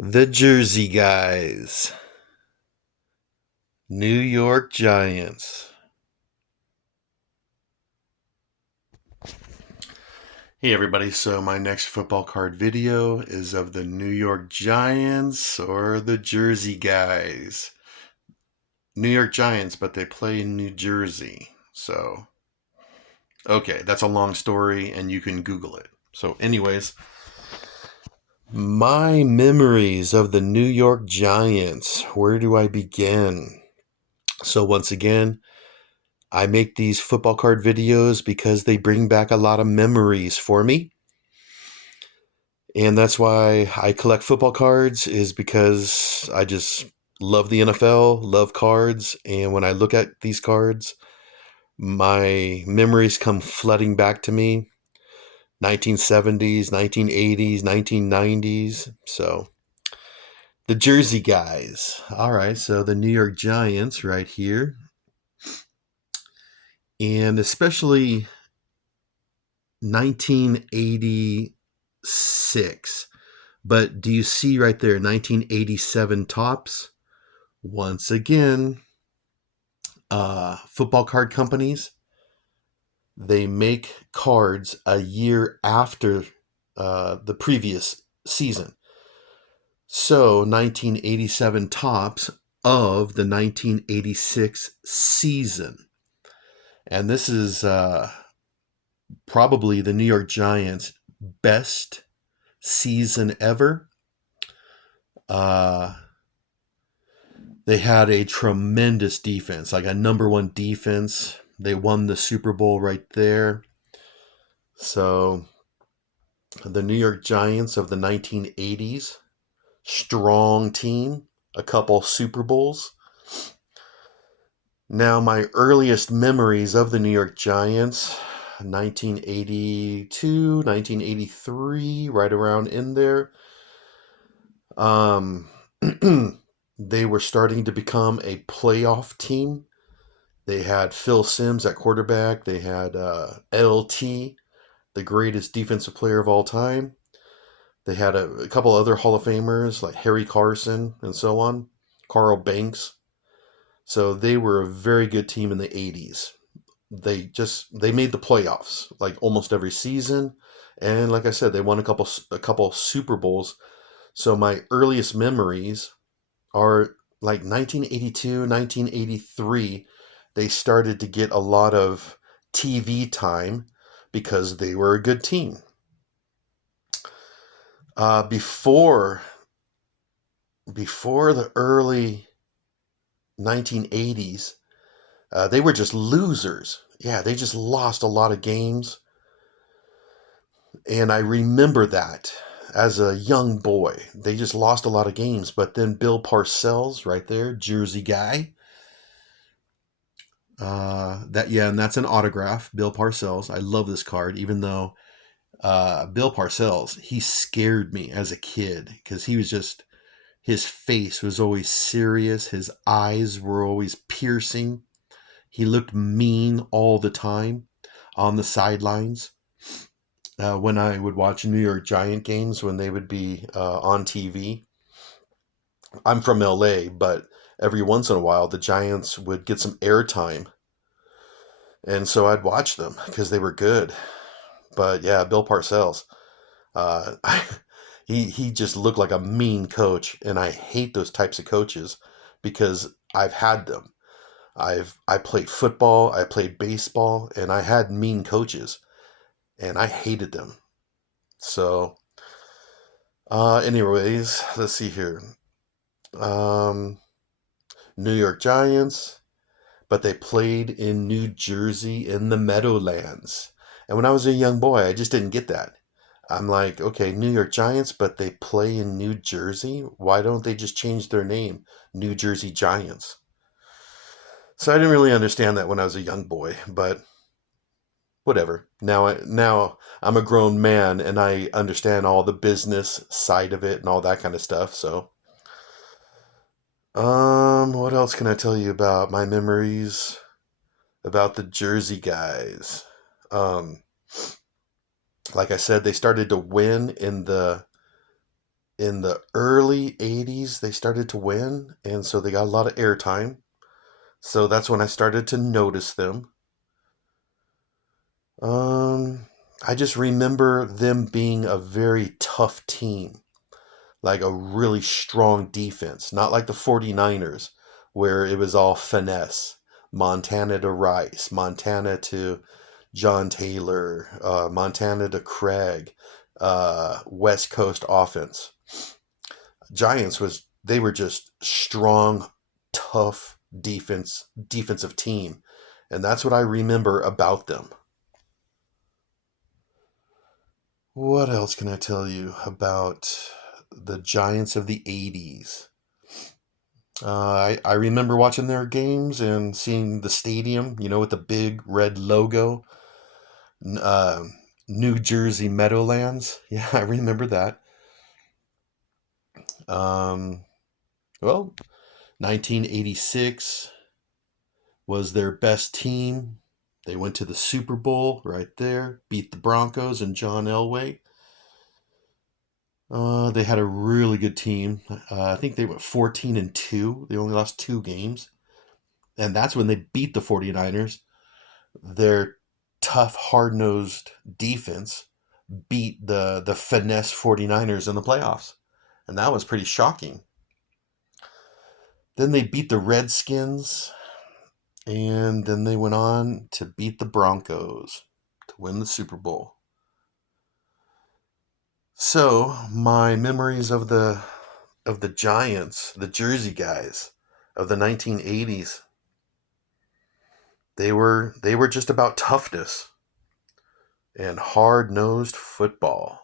The Jersey Guys, New York Giants. Hey everybody, so my next football card video is of the New York Giants or the Jersey Guys. New York Giants, but they play in New Jersey. So, okay, that's a long story and you can Google it. So, anyways, my memories of the New York Giants. Where do I begin? So, once again, I make these football card videos because they bring back a lot of memories for me. And that's why I collect football cards, is because I just love the NFL, love cards, and when I look at these cards, my memories come flooding back to me. 1970s, 1980s, 1990s. So, the Jersey Guys. All right, so the New York Giants right here. And especially 1986. But do you see right there, 1987 tops? Once again, football card companies, they make cards a year after the previous season. So 1987 tops of the 1986 season. And this is probably the New York Giants' best season ever. They had a tremendous defense, like a number one defense. They won the Super Bowl right there. So, the New York Giants of the 1980s, strong team, a couple Super Bowls. Now, my earliest memories of the New York Giants, 1982, 1983, right around in there. They were starting to become a playoff team. They had Phil Simms at quarterback. They had LT, the greatest defensive player of all time. They had a couple other Hall of Famers like Harry Carson and so on, Carl Banks. So they were a very good team in the 80s. They made the playoffs like almost every season, and like I said, they won a couple Super Bowls. So my earliest memories are like 1982, 1983. They started to get a lot of TV time because they were a good team. Before the early 1980s, they were just losers. Yeah, they just lost a lot of games. And I remember that as a young boy. They just lost a lot of games. But then Bill Parcells, right there, Jersey guy. And that's an autograph, Bill Parcells. I love this card, even though Bill Parcells, he scared me as a kid because his face was always serious. His eyes were always piercing. He looked mean all the time on the sidelines. When I would watch New York Giant games, when they would be on TV, I'm from LA, but every once in a while the Giants would get some airtime. And so I'd watch them because they were good. But yeah, Bill Parcells, uh, he just looked like a mean coach, and I hate those types of coaches because I've had them. I played football, I played baseball, and I had mean coaches, and I hated them. So, anyways, let's see here. Um, New York Giants, but they played in New Jersey in the Meadowlands. And when I was a young boy, I just didn't get that. I'm like, okay, New York Giants, but they play in New Jersey. Why don't they just change their name, New Jersey Giants? So I didn't really understand that when I was a young boy, but whatever. Now I'm a grown man and I understand all the business side of it and all that kind of stuff. So, what else can I tell you about my memories about the Jersey guys? Um, like I said, they started to win in the in the early 80s they started to win, and so they got a lot of airtime. So that's when I started to notice them. Um, I just remember them being a very tough team, like a really strong defense, not like the 49ers, where it was all finesse. Montana to Rice, Montana to John Taylor, Montana to Craig, West Coast offense. Giants was they were just strong, tough defensive team, and that's what I remember about them. What else can I tell you about the Giants of the 80s? I remember watching their games and seeing the stadium, with the big red logo, n- uh, New Jersey Meadowlands. Yeah, I remember that. Um, well, 1986 was their best team. They went to the Super Bowl right there, beat the Broncos and John Elway. They had a really good team. I think they went 14-2. They only lost two games. And that's when they beat the 49ers. Their tough, hard-nosed defense beat the finesse 49ers in the playoffs. And that was pretty shocking. Then they beat the Redskins, and then they went on to beat the Broncos to win the Super Bowl. So, my memories of the Giants, the Jersey guys of the 1980s, they were just about toughness and hard-nosed football.